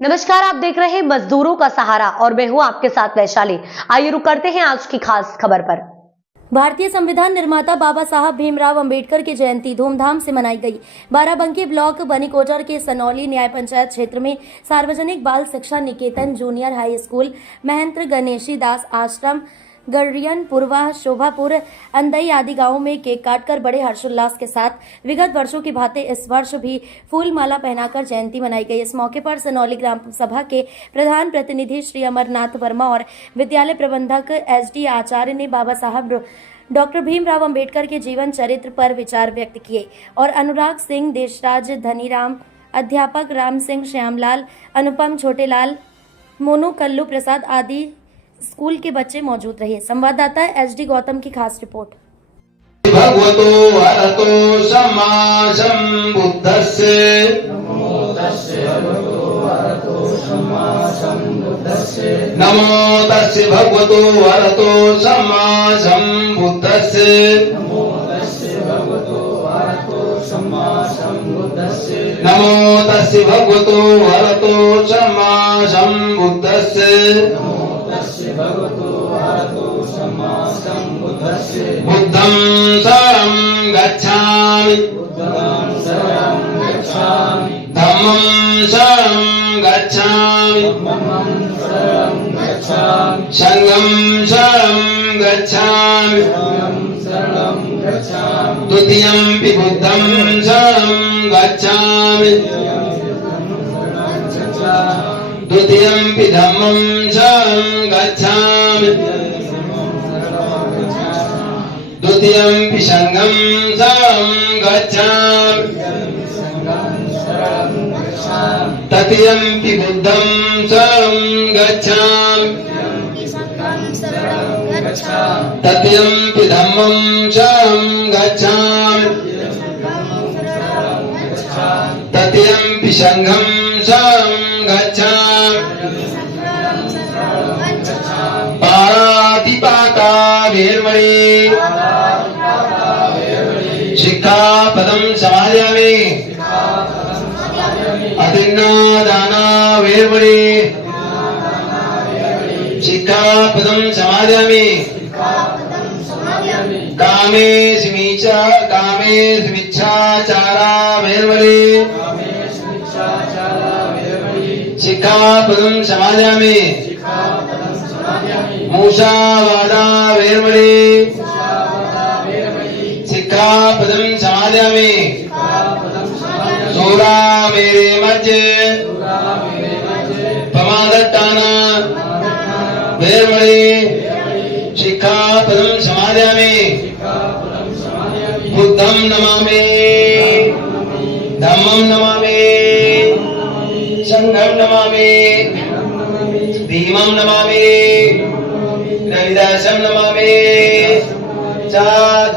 नमस्कार, आप देख रहे हैं मजदूरों का सहारा और मैं हूं आपके साथ वैशाली। आइए रुक करते हैं आज की खास खबर पर। भारतीय संविधान निर्माता बाबा साहब भीमराव अंबेडकर की जयंती धूमधाम से मनाई गई। बाराबंकी ब्लॉक बनीकोटर के सनौली न्याय पंचायत क्षेत्र में सार्वजनिक बाल शिक्षा निकेतन जूनियर हाई स्कूल, महंत गणेशी दास आश्रम, गढ़ियन पूर्वा, शोभापुर, अंदई आदि गांवों में केक काटकर बड़े हर्षोल्लास के साथ विगत वर्षों की भांति इस वर्ष भी फूल माला पहनाकर जयंती मनाई गई। इस मौके पर सनौली ग्राम सभा के प्रधान प्रतिनिधि श्री अमरनाथ वर्मा और विद्यालय प्रबंधक SD आचार्य ने बाबा साहब डॉक्टर भीमराव अंबेडकर के जीवन चरित्र पर विचार व्यक्त किए और अनुराग सिंह, देशराज, धनीराम, अध्यापक राम सिंह, श्यामलाल, अनुपम, छोटेलाल, मोनू, कल्लू प्रसाद आदि स्कूल के बच्चे मौजूद रहे। संवाददाता SD गौतम की खास रिपोर्ट। भगवतो अरहतो सम्मा सम्बुद्धस्य नमो तस्य भगवतो अरहतो सम्मा सम्बुद्धस्य नमो तस्य भगवतो अरहतो सम्मा सम्बुद्धस्य नमो तस्य भगवतो अरहतो सम्मा सम्बुद्धस्य नमो तस्य भगवतो अरहतो सम्मा सम्बुद्धस्य भगवतो अरहतो सम्मा सम्बुद्धस्य बुद्धं शरणं गच्छामि धम्मं शरणं गच्छामि संघं शरणं गच्छामि द्वितीयंपि बुद्धं शरणं गच्छामि द्वितीयंपि धम्मं शरणं गच्छामि द्वितीयंपि संघं शरणं गच्छामि तृतीयंपि बुद्धं शरणं गच्छामि तृतीयंपि धम्मं शरणं गच्छामि तृतीयंपि संघं शरणं गच्छामि पारातिपाता वेर्मणि शिक्षापदं समादयामि अतिन्नादाना वेर्मणि शिक्षापदं समादयामि कामेषुमिच्छाचारा वेर्मणि शिक्षापदं समादयामि मूषावादा वेर्मणि शिक्षापदं समादयामि सूरा मेरे मध्य प्रमादट्टाना वेर्मणि शिक्षापदं समादयामि बुद्धं नमामि धम्मं नमामि संघं नमामि भीमं नमामि रविदासं नमामि साध